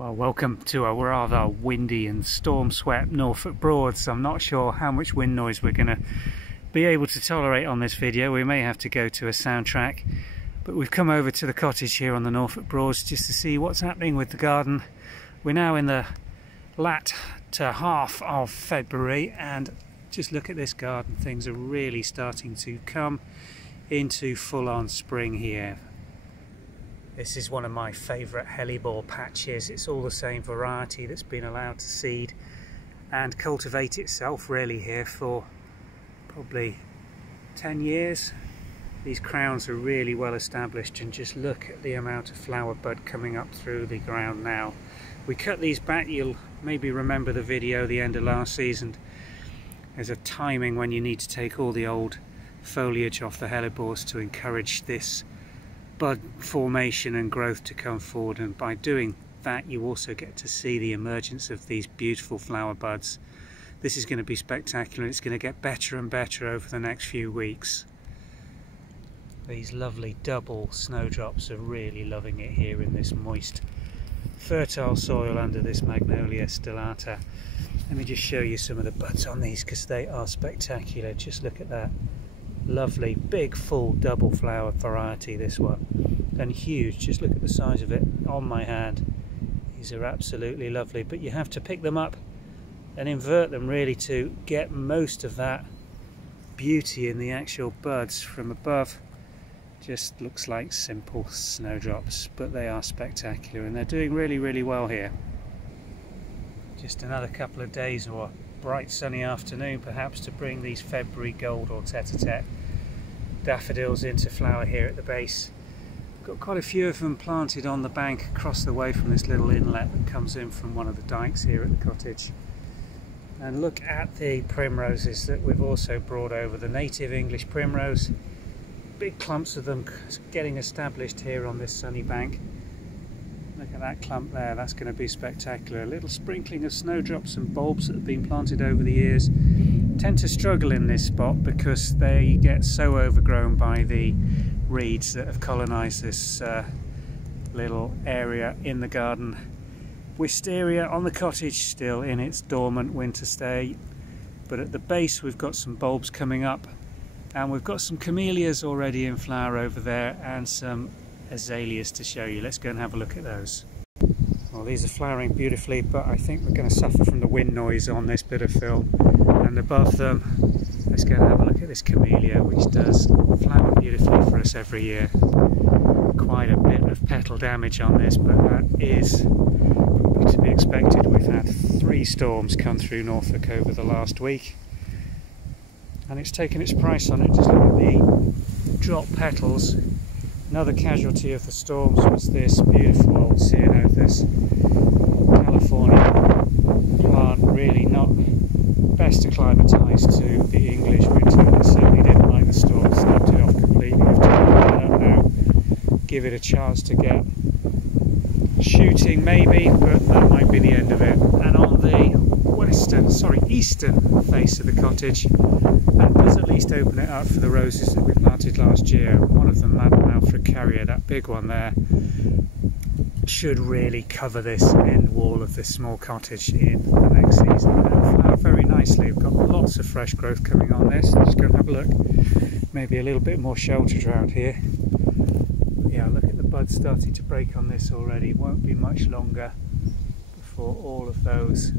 Well, welcome to a rather windy and storm-swept Norfolk Broads. I'm not sure how much wind noise we're going to be able to tolerate on this video. We may have to go to a soundtrack, but we've come over to the cottage here on the Norfolk Broads just to see what's happening with the garden. We're now in the latter half of February, and just look at this garden. Things are really starting to come into full-on spring here. This is one of my favourite hellebore patches. It's all the same variety that's been allowed to seed and cultivate itself really here for probably 10 years. These crowns are really well established, and just look at the amount of flower bud coming up through the ground now. We cut these back. You'll maybe remember the video the end of last season. There's a timing when you need to take all the old foliage off the hellebores to encourage this bud formation and growth to come forward, and by doing that you also get to see the emergence of these beautiful flower buds. This is going to be spectacular. It's going to get better and better over the next few weeks. These lovely double snowdrops are really loving it here in this moist, fertile soil under this Magnolia stellata. Let me just show you some of the buds on these because they are spectacular. Just look at that. Lovely big full double flower variety, this one, and huge. Just look at the size of it on my hand. These are absolutely lovely, but you have to pick them up and invert them really to get most of that beauty in the actual buds. From above just looks like simple snowdrops, but they are spectacular and they're doing really well here. Just another couple of days or a bright sunny afternoon perhaps to bring these February gold or tete-a-tete daffodils into flower here at the base. Got quite a few of them planted on the bank across the way from this little inlet that comes in from one of the dikes here at the cottage. And look at the primroses that we've also brought over, the native English primrose. Big clumps of them getting established here on this sunny bank. Look at that clump there, that's going to be spectacular. A little sprinkling of snowdrops and bulbs that have been planted over the years tend to struggle in this spot because they get so overgrown by the reeds that have colonised this little area in the garden. Wisteria on the cottage still in its dormant winter stay, but at the base we've got some bulbs coming up, and we've got some camellias already in flower over there and some azaleas to show you. Let's go and have a look at those. Well, these are flowering beautifully, but I think we're going to suffer from the wind noise on this bit of film. And above them, let's go and have a look at this camellia, which does flower beautifully for us every year. Quite a bit of petal damage on this, but that is probably to be expected. We've had 3 storms come through Norfolk over the last week, and it's taken its price on it. Just look at the drop petals. Another casualty of the storms was this beautiful old Ceanothus California plant, really not best acclimatised to the English winter, and certainly didn't like the storm, snapped it off completely. We've taken it up now, give it a chance to get shooting maybe, but that might be the end of it. And on the eastern face of the cottage, that does at least open it up for the roses that we planted last year. One of them, Madame Alfred Carrier, that big one there, should really cover this end wall of this small cottage in the next season. They'll flower very nicely. We've got lots of fresh growth coming on this. Let's go and have a look. Maybe a little bit more sheltered around here. But yeah, look at the buds starting to break on this already. It won't be much longer before all of those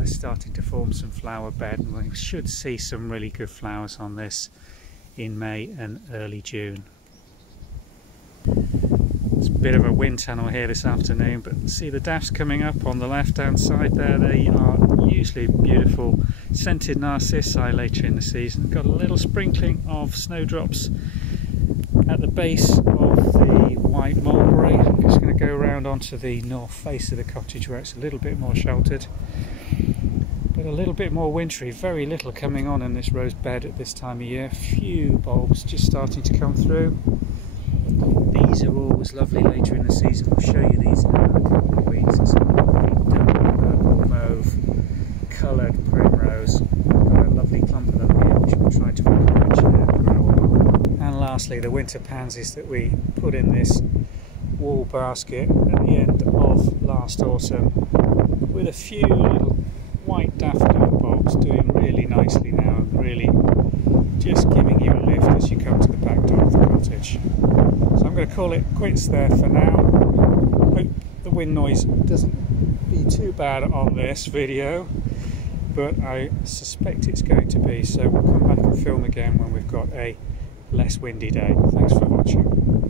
are starting to form some flower bed, and we should see some really good flowers on this in May and early June. It's a bit of a wind tunnel here this afternoon, but see the daffs coming up on the left hand side there. They are usually beautiful scented narcissi later in the season. Got a little sprinkling of snowdrops at the base of the white mulberry. I'm just going to go around onto the north face of the cottage where it's a little bit more sheltered, but a little bit more wintry. Very little coming on in this rose bed at this time of year. Few bulbs just starting to come through. These are always lovely later in the season. We'll show you these in another couple of weeks. It's a lovely double purple mauve coloured primrose. Got a lovely clump of them here which we'll try to encourage and grow on. And lastly, the winter pansies that we put in this wall basket at the end of last last autumn, with a few little white daffodil bulbs doing really nicely now, and really just giving you a lift as you come to the back door of the cottage. So I'm going to call it quits there for now. Hope the wind noise doesn't be too bad on this video, but I suspect it's going to be, so we'll come back and film again when we've got a less windy day. Thanks for watching.